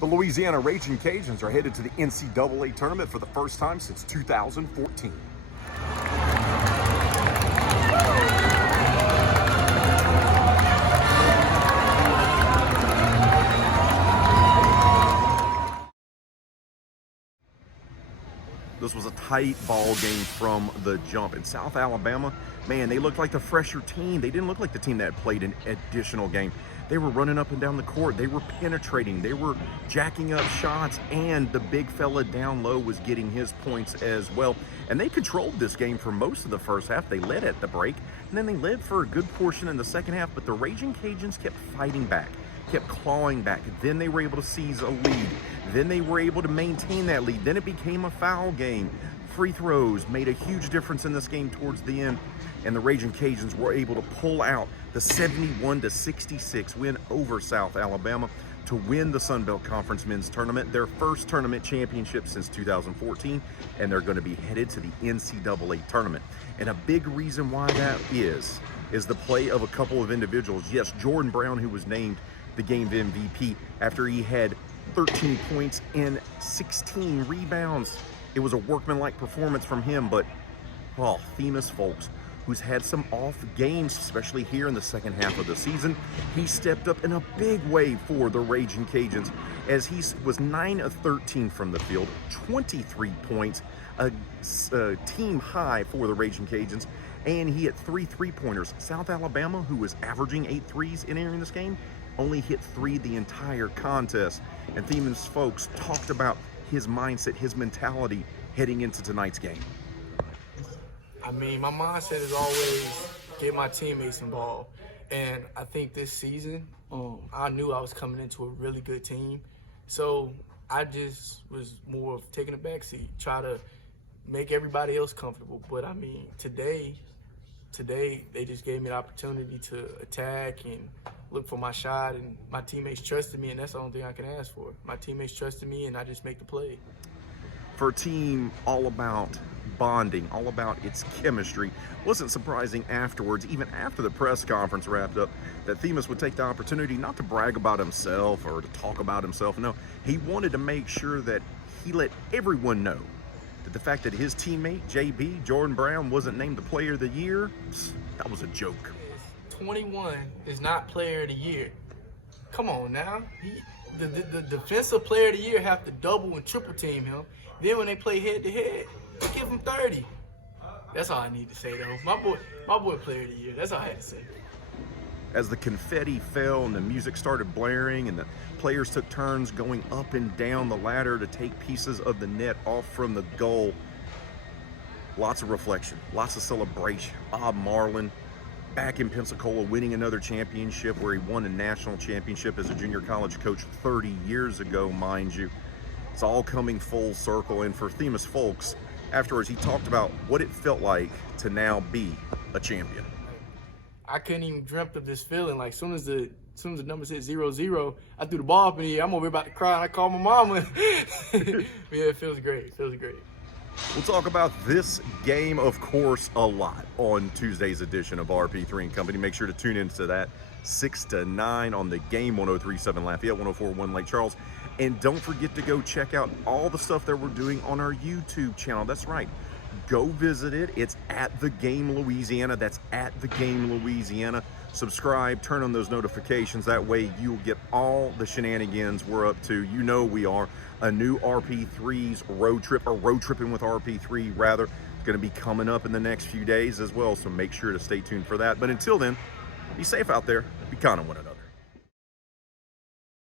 The Louisiana Ragin Cajuns are headed to the NCAA tournament for the first time since 2014. This was a tight ball game from the jump. In South Alabama, man, they looked like the fresher team. They didn't look like the team that played an additional game. They were running up and down the court. They were penetrating. They were jacking up shots, and the big fella down low was getting his points as well. And they controlled this game for most of the first half. They led at the break, and then they led for a good portion in the second half, but the Ragin' Cajuns kept fighting back, kept clawing back. Then they were able to seize a lead. Then they were able to maintain that lead. Then it became a foul game. Free throws made a huge difference in this game towards the end, and the Ragin' Cajuns were able to pull out the 71-66 win over South Alabama to win the Sun Belt Conference Men's Tournament, their first tournament championship since 2014, and they're going to be headed to the NCAA tournament. And a big reason why that is the play of a couple of individuals. Yes, Jordan Brown, who was named the game MVP after he had 13 points and 16 rebounds. It was a workmanlike performance from him, but Themis Folks, who's had some off games, especially here in the second half of the season, he stepped up in a big way for the Ragin' Cajuns as he was 9 of 13 from the field, 23 points, a team high for the Ragin' Cajuns, and he hit 3 3-pointers. South Alabama, who was averaging 8 threes in entering this game, only hit 3 the entire contest. And Themis Folks talked about his mindset, his mentality heading into tonight's game. I mean, my mindset is always get my teammates involved. And I think this season, I knew I was coming into a really good team. So I just was more of taking a backseat, try to make everybody else comfortable. But I mean, today they just gave me the opportunity to attack and look for my shot, and my teammates trusted me, and that's the only thing I can ask for. My teammates trusted me, and I just make the play. For a team all about bonding, all about its chemistry, wasn't surprising afterwards, even after the press conference wrapped up, that Themis would take the opportunity not to brag about himself or to talk about himself. No, he wanted to make sure that he let everyone know that the fact that his teammate, JB, Jordan Brown, wasn't named the player of the year, that was a joke. 21 is not player of the year. Come on now. The defensive player of the year have to double and triple team him. Then when they play head to head, they give him 30. That's all I need to say though. My boy player of the year. That's all I had to say. As the confetti fell and the music started blaring and the players took turns going up and down the ladder to take pieces of the net off from the goal, lots of reflection, lots of celebration. Bob Marlin, back in Pensacola, winning another championship where he won a national championship as a junior college coach 30 years ago, mind you. It's all coming full circle. And for Themis Folks, afterwards, he talked about what it felt like to now be a champion. I couldn't even dreamt of this feeling. Like, as soon as the number said 0-0, I threw the ball up in the air. I'm over here about to cry, and I called my mama. Yeah, it feels great. It feels great. We'll talk about this game, of course, a lot on Tuesday's edition of RP3 and Company. Make sure to tune into that 6 to 9 on the game, 103.7 Lafayette, 104.1 Lake Charles. And don't forget to go check out all the stuff that we're doing on our YouTube channel. That's right. Go visit it. It's at The Game Louisiana. That's at The Game Louisiana. Subscribe, turn on those notifications. That way you'll get all the shenanigans we're up to. You know we are. A new RP3's road trip, or road tripping with RP3 rather, is going to be coming up in the next few days as well. So make sure to stay tuned for that. But until then, be safe out there. Be kind to one another.